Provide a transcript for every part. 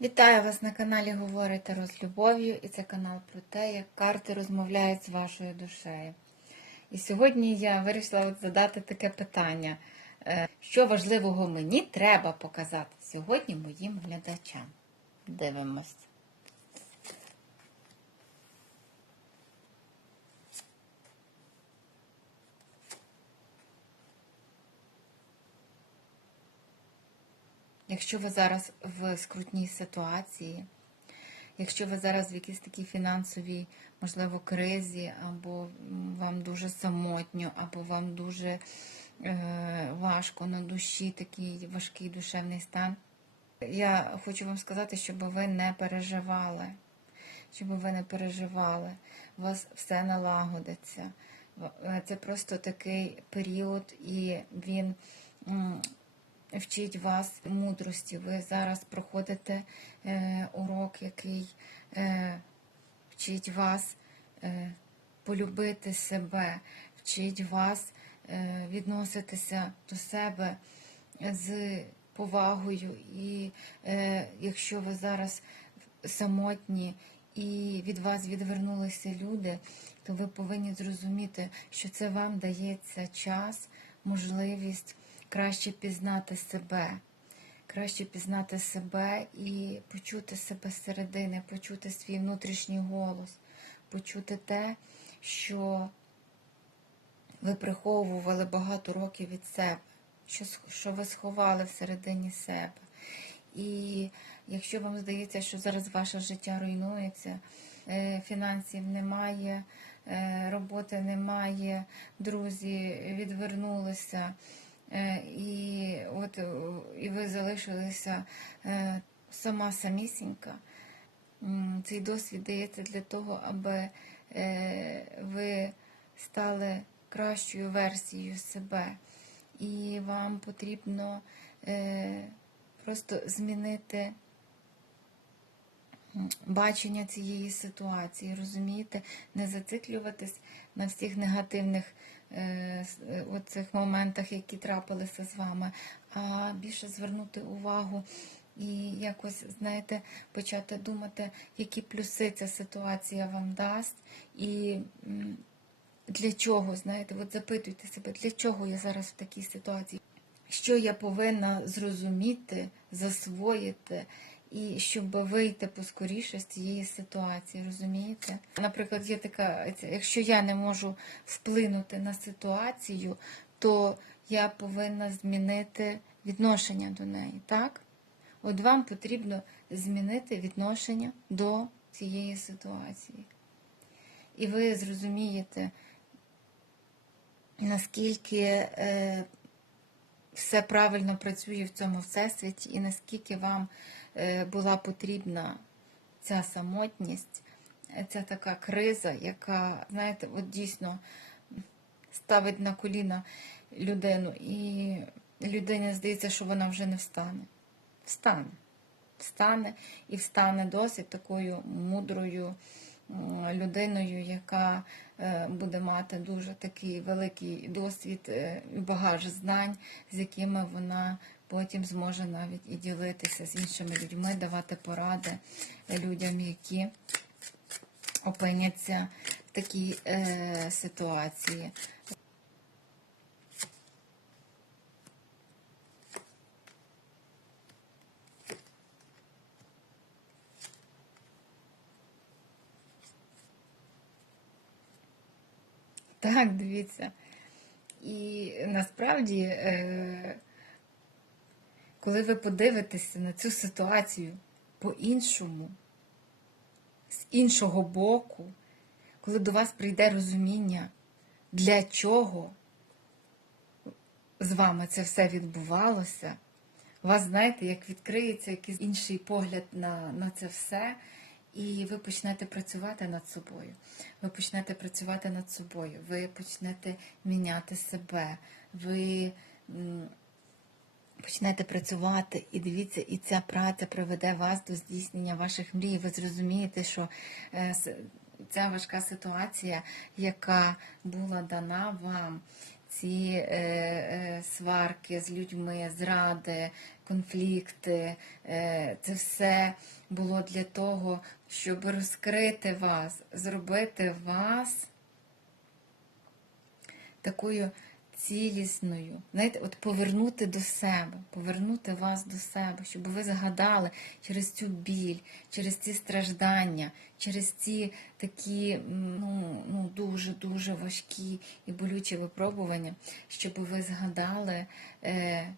Вітаю вас на каналі Говорите з любов'ю, і це канал про те, як карти розмовляють з вашою душею. І сьогодні я вирішила задати таке питання: Е, що важливого мені треба показати сьогодні моїм глядачам? Дивимось. Якщо ви зараз в скрутній ситуації, якщо ви зараз в якійсь такій фінансовій, можливо, кризі, або вам дуже самотньо, або вам дуже е, важко на душі, такий важкий душевний стан, я хочу вам сказати, щоб ви не переживали, щоб ви не переживали, у вас все налагодиться. Це просто такий період, і він вчить вас мудрості. Ви зараз проходите е, урок, який е, вчить вас е, полюбити себе, вчить вас відноситися до себе з повагою. І якщо ви зараз самотні і від вас відвернулися люди, то ви повинні зрозуміти, що це вам дається час, можливість краще пізнати себе, краще пізнати себе і почути себе зсередини, почути свій внутрішній голос, почути те, що ви приховували багато років від себе, що, що ви сховали всередині себе. І якщо вам здається, що зараз ваше життя руйнується, е, фінансів немає, е, роботи немає, друзі відвернулися, і от е, і ви залишилися е, сама самісінька. Цей досвід дається для того, аби е, ви стали кращою версією себе. І вам потрібно е, просто змінити бачення цієї ситуації, розумієте, не зациклюватись на всіх негативних е, е, моментах, які трапилися з вами, а більше звернути увагу і якось, знаєте, почати думати, які плюси ця ситуація вам дасть, і для чого, знаєте, от запитуйте себе, для чого я зараз в такій ситуації, що я повинна зрозуміти, засвоїти, і щоб вийти поскоріше з цієї ситуації, розумієте? Наприклад, є така, якщо я не можу вплинути на ситуацію, то я повинна змінити відношення до неї, так? От вам потрібно змінити відношення до цієї ситуації. І ви зрозумієте, наскільки е, все правильно працює в цьому всесвіті, і наскільки вам була потрібна ця самотність, е, ця така криза, яка, знаєте, от дійсно ставить на коліна людину, і людині здається, що вона вже не встане. Встане. Встане і встане досить такою мудрою людиною, яка е, буде мати дуже такий великий досвід е, і багаж знань, з якими вона потім зможе навіть і ділитися з іншими людьми, давати поради людям, які опиняться в такій е, ситуації. Так, дивіться. І насправді, е, коли ви подивитеся на цю ситуацію по-іншому, з іншого боку, коли до вас прийде розуміння, для чого з вами це все відбувалося, у вас, знаєте, як відкриється якийсь інший погляд на, на це все, і ви почнете працювати над собою. Ви почнете працювати над собою, ви почнете міняти себе, ви почнете працювати, і дивіться, і ця праця приведе вас до здійснення ваших мрій. Ви зрозумієте, що е, ця важка ситуація, яка була дана вам, ці е, е, сварки з людьми, зради, конфлікти. Це все було для того, щоб розкрити вас, зробити вас такою цілісною. Знаєте, от повернути до себе, повернути вас до себе, щоб ви згадали через цю біль, через ці страждання, через ці такі ну, ну, дуже-дуже важкі і болючі випробування, щоб ви згадали, е,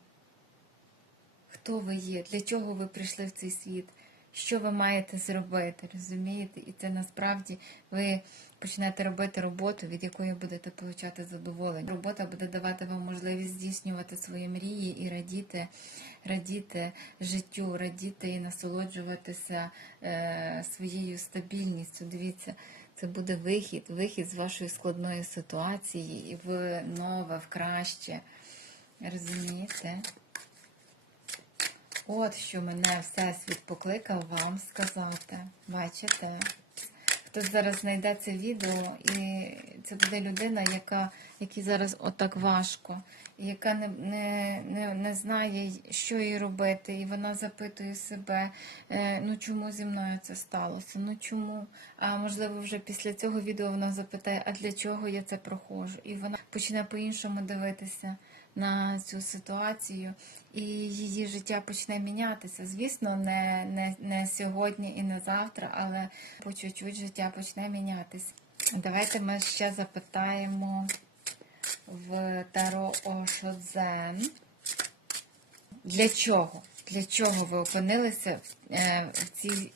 хто ви є, для чого ви прийшли в цей світ. Що ви маєте зробити, розумієте? І це насправді ви почнете робити роботу, від якої будете отримати задоволення. Робота буде давати вам можливість здійснювати свої мрії і радіти, радіти життю, радіти і насолоджуватися е, своєю стабільністю. Дивіться, це буде вихід, вихід з вашої складної ситуації і в нове, в краще. Розумієте? От що мене Всесвіт покликав вам сказати. Бачите? Хтось зараз знайде це відео, і це буде людина, яка, якій зараз отак важко, яка не, не, не, не знає, що їй робити. І вона запитує себе, е, ну чому зі мною це сталося? Ну чому? А можливо, вже після цього відео вона запитає, а для чого я це проходжу? І вона почне по-іншому дивитися на цю ситуацію, і її життя почне мінятися. Звісно, не, не, не сьогодні і не завтра, але по чуть-чуть життя почне мінятися. Давайте ми ще запитаємо в Таро Ошодзен. Для чого? Для чого ви опинилися е, в цій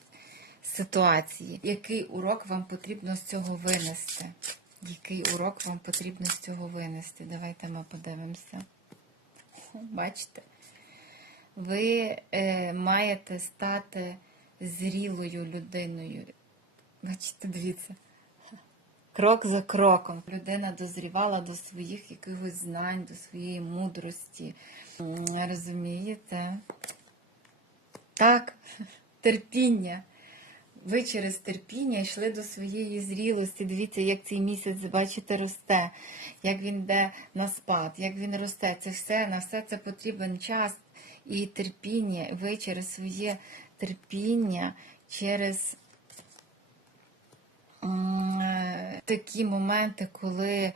ситуації? Який урок вам потрібно з цього винести? Який урок вам потрібно з цього винести? Давайте ми подивимося. Бачите? Ви е, маєте стати зрілою людиною. Бачите, дивіться. Крок за кроком. Людина дозрівала до своїх якихось знань, до своєї мудрості. Розумієте? Так, терпіння. Ви через терпіння йшли до своєї зрілості. Дивіться, як цей місяць, бачите, росте, як він йде на спад, як він росте. Це все, на все це потрібен час і терпіння. Ви через своє терпіння, через такі моменти, коли е,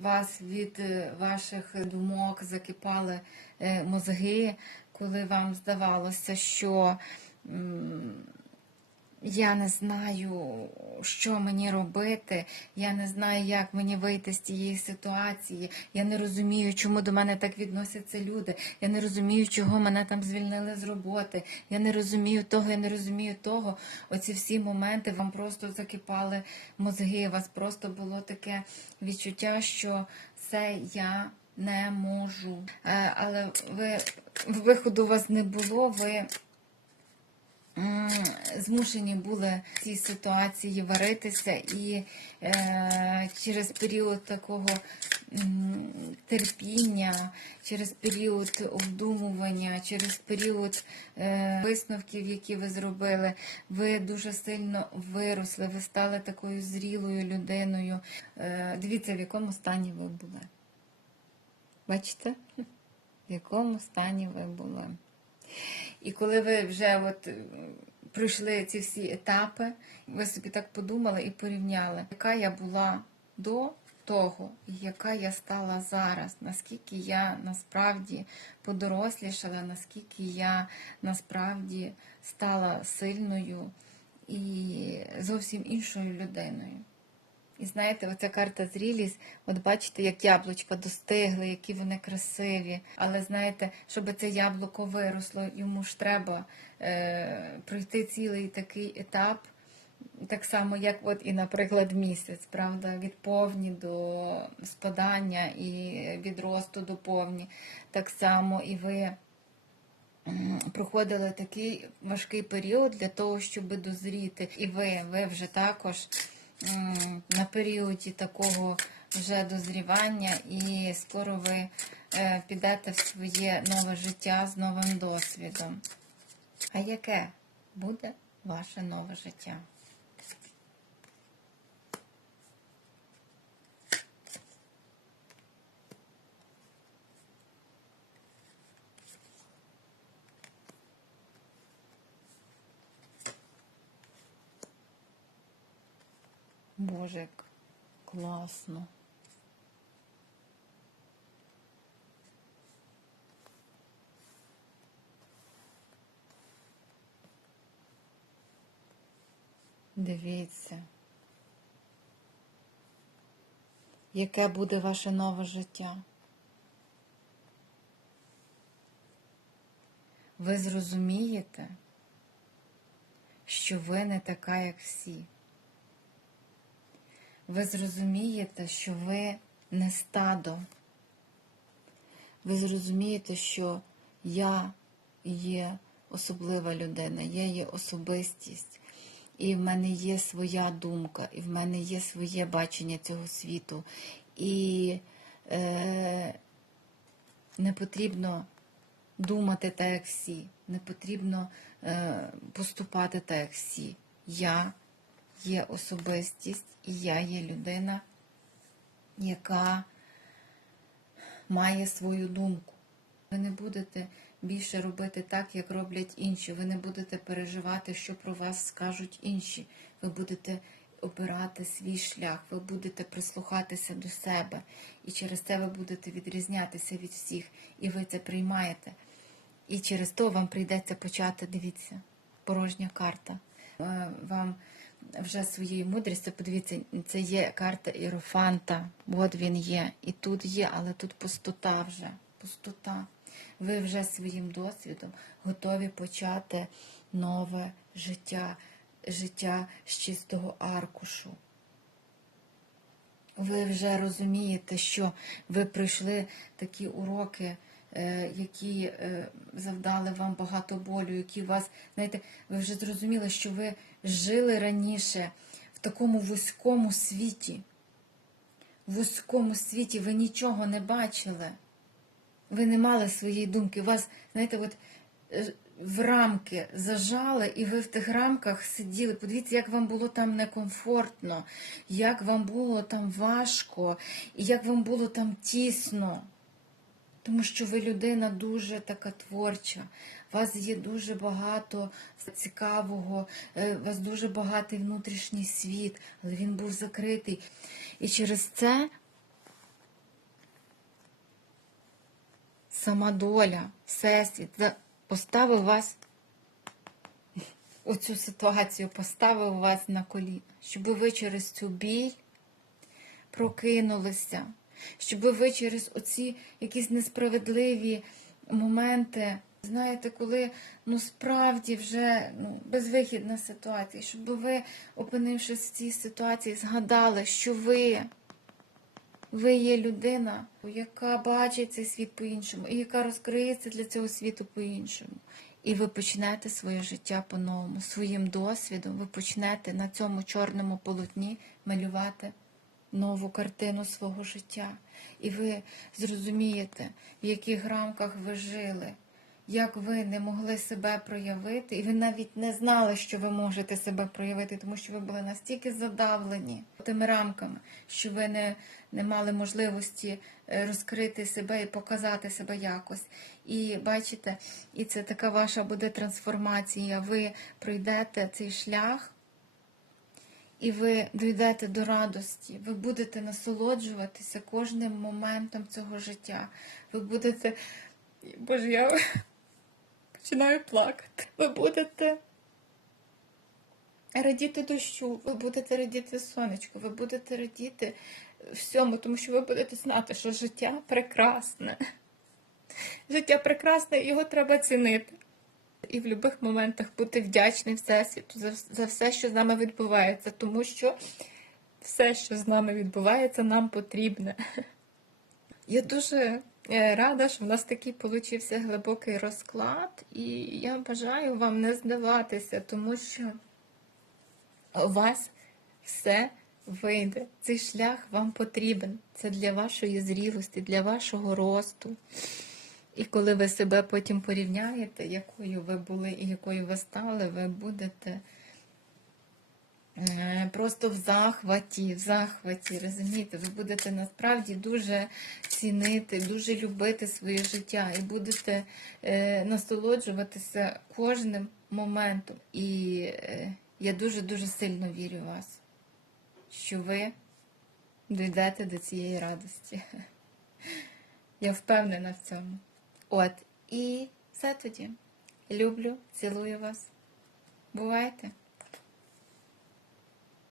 вас від е, ваших думок закипали е, мозги, коли вам здавалося, що я не знаю, що мені робити, я не знаю, як мені вийти з цієї ситуації. Я не розумію, чому до мене так відносяться люди. Я не розумію, чого мене там звільнили з роботи. Я не розумію того, я не розумію того. Оці всі моменти вам просто закипали мозги. У вас просто було таке відчуття, що це я не можу. Е, Але ви виходу у вас не було. Ви змушені були в цій ситуації варитися, і е, через період такого терпіння, через період обдумування, через період е, висновків, які ви зробили, ви дуже сильно виросли, ви стали такою зрілою людиною. Е, дивіться, в якому стані ви були. Бачите? В якому стані ви були. І коли ви вже от е, пройшли ці всі етапи, ви собі так подумали і порівняли, яка я була до того, яка я стала зараз, наскільки я насправді подорослішала, наскільки я насправді стала сильною і зовсім іншою людиною. І знаєте, оця карта зрілість, от бачите, як яблучка достигли, які вони красиві. Але знаєте, щоб це яблуко виросло, йому ж треба е, пройти цілий такий етап, так само, як от і, наприклад, місяць, правда, від повні до спадання і від росту до повні. Так само і ви проходили такий важкий період для того, щоб дозріти. І ви, ви вже також на періоді такого вже дозрівання, і скоро ви е, підете в своє нове життя з новим досвідом. А яке буде ваше нове життя? Боже, як класно. Дивіться, яке буде ваше нове життя. Ви зрозумієте, що ви не така, як всі. Ви зрозумієте, що ви не стадо. Ви зрозумієте, що я є особлива людина, я є особистість, і в мене є своя думка, і в мене є своє бачення цього світу. І е, не потрібно думати так, як всі, не потрібно е, поступати так, як всі. Я є особистість, і я є людина, яка має свою думку. Ви не будете більше робити так, як роблять інші. Ви не будете переживати, що про вас скажуть інші. Ви будете обирати свій шлях, ви будете прислухатися до себе. І через це ви будете відрізнятися від всіх. І ви це приймаєте. І через то вам прийдеться почати, дивіться, порожня карта. Е, Вам вже своєю мудрістю, подивіться, це є карта Ірофанта. От він є. І тут є, але тут пустота вже. Пустота. Ви вже своїм досвідом готові почати нове життя, життя з чистого аркушу. Ви вже розумієте, що ви пройшли такі уроки, які е, завдали вам багато болю, які вас, знаєте, ви вже зрозуміли, що ви жили раніше в такому вузькому світі. В вузькому світі ви нічого не бачили. Ви не мали своєї думки. Вас, знаєте, от е, в рамки зажали, і ви в тих рамках сиділи. Подивіться, як вам було там некомфортно, як вам було там важко, і як вам було там тісно. Тому що ви людина дуже така творча. У вас є дуже багато цікавого, е, у вас дуже багатий внутрішній світ, але він був закритий. І через це сама доля, всесвіт поставив вас у цю ситуацію, поставив вас на коліна, щоб ви через цю біль прокинулися, щоб ви через оці якісь несправедливі моменти, знаєте, коли ну справді вже ну, безвихідна ситуація, щоб ви, опинившись в цій ситуації, згадали, що ви. Ви є людина, яка бачить цей світ по-іншому, і яка розкриється для цього світу по-іншому. І ви почнете своє життя по-новому, своїм досвідом, ви почнете на цьому чорному полотні малювати нову картину свого життя. І ви зрозумієте, в яких рамках ви жили, як ви не могли себе проявити, і ви навіть не знали, що ви можете себе проявити, тому що ви були настільки задавлені тими рамками, що ви не, не мали можливості е, розкрити себе і показати себе якось. І бачите, і це така ваша буде трансформація. Ви пройдете цей шлях. І ви дійдете до радості, ви будете насолоджуватися кожним моментом цього життя. Ви будете, Боже, я починаю плакати. Ви будете радіти дощу, ви будете радіти сонечку, ви будете радіти всьому, тому що ви будете знати, що життя прекрасне. Життя прекрасне, його треба цінити. І в будь-яких моментах бути вдячним Всесвіту за, за все, що з нами відбувається, тому що все, що з нами відбувається, нам потрібне. Я дуже е, рада, що в нас такий получився глибокий розклад, і я бажаю вам не здаватися, тому що у вас все вийде. Цей шлях вам потрібен. Це для вашої зрілості, для вашого росту. І коли ви себе потім порівняєте, якою ви були і якою ви стали, ви будете е, просто в захваті, в захваті, розумієте, ви будете насправді дуже цінити, дуже любити своє життя і будете е, насолоджуватися кожним моментом. І е, я дуже-дуже сильно вірю в вас. що ви дійдете до цієї радості. Я впевнена в цьому. От, і все тоді. Люблю, цілую вас. Бувайте!